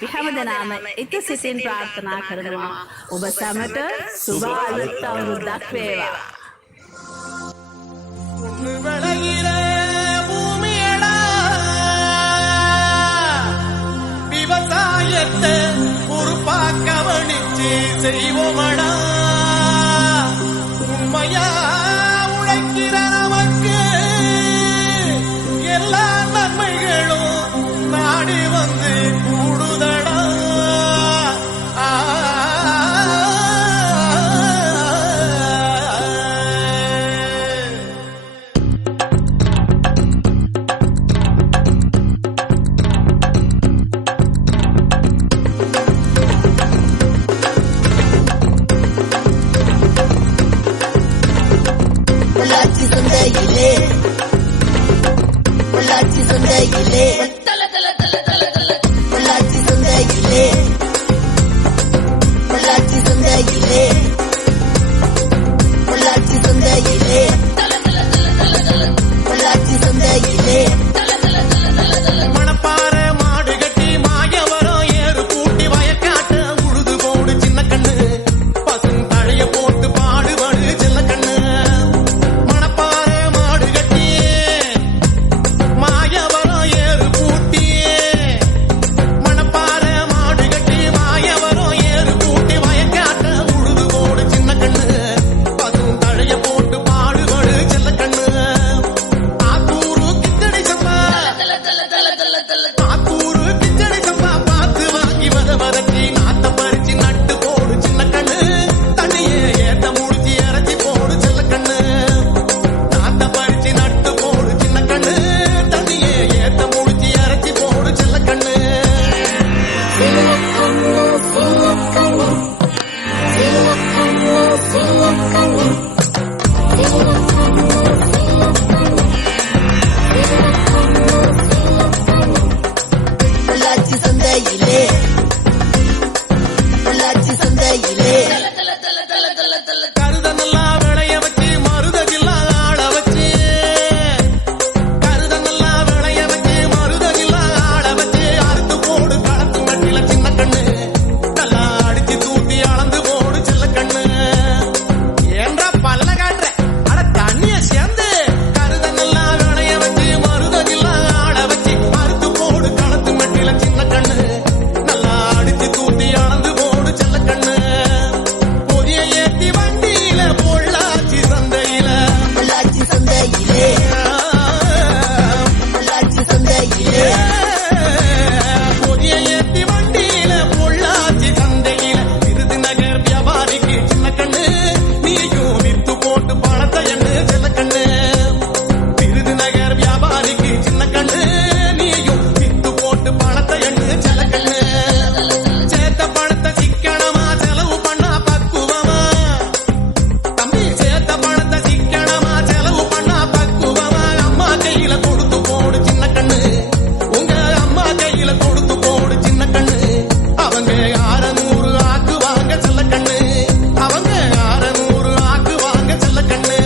අපි හැමදෙනාම එක සිතින් ප්‍රාර්ථනා කරනවා ඔබ සැමට සුබ අලුත් අවුරුද්දක් වේවා. விவசாயத்தை பொறுப்பா கவனிச்சு செய்வோமடா. உண்மையா உழைக்கிற நமக்கு எல்லா நன்மைகளும் நாடி வந்து கூடுதடா. பொள்ளாச்சி சந்தையிலே பொள்ளாச்சி சந்தையிலே பொள்ளாச்சி சந்தையிலே பொள்ளாச்சி சந்தையிலே பொள்ளாச்சி சந்தையிலே மணப்பாறை மாடு கட்டி மாயவரம் ஏறு கூட்டி வயக்காட்ட உழுது போடு சின்ன கண்ணு பசும் தழைய போட்டு பாடுபடு சின்ன கண்ணு. பொள்ளாச்சி சந்தையிலே பொள்ளாச்சி சந்தையிலே கருத நல்லா விளைய வச்சு மருதகில்லா ஆட வச்சு கருத நல்லா விளைய வச்சு மருதகில்லா ஆட வச்சு அறுத்து போடு களத்து மட்டில சின்ன கண்ணு நல்லா அடிச்சு தூத்தி அளந்து போடு சில்ல கண்ணு. ஏன்றா பல்ல காட்டுற அட தண்ணிய சேர்ந்து கருத நல்லா விளைய வச்சு மருதகில்லா ஆட வச்சு அறுத்து போடு களத்து மட்டில சின்ன கண்ணு நல்லா அடிச்சு தூத்தி அளந்து போடு செல்ல கண்ணு. பொதிய ஏத்தி வண்டியில பொள்ளாச்சி சந்தையில பொள்ளாச்சி சந்தையிலே பொள்ளாச்சி சந்தையிலே பொதிய ஏத்தி வண்டியில பொள்ளாச்சி சந்தையில விருதுநகர் வியாபாரிக்கு சின்ன கண்ணு நீயும் வித்து போட்டு பணத்தை எண்ணு செல்ல கண்ணு. விருதுநகர் வியாபாரிக்கு சின்ன கண்ணு நீயும் வித்து போட்டு பணத்தை எண்ணு செல்ல கண்ணு. சேர்த்த பணத்தை சிக்கனமா செலவு பண்ணா பக்குவமா தம்பி, சேர்த்த பணத்தை சிக்கனமா செலவு பண்ணா பக்குவமா அம்மா கையில கொடுத்து போடு சின்ன கண்ணு. உங்க அம்மா கையில கொடுத்து போடு சின்ன கண்ணு. அவங்க 600 ஆக்குவாங்க செல்ல கண்ணு. அவங்க 600 ஆக்குவாங்க செல்ல கண்ணு.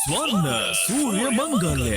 ಸ್ವರ್ಣ ಸೂರ್ಯ ಮಂಗಲ್ಯ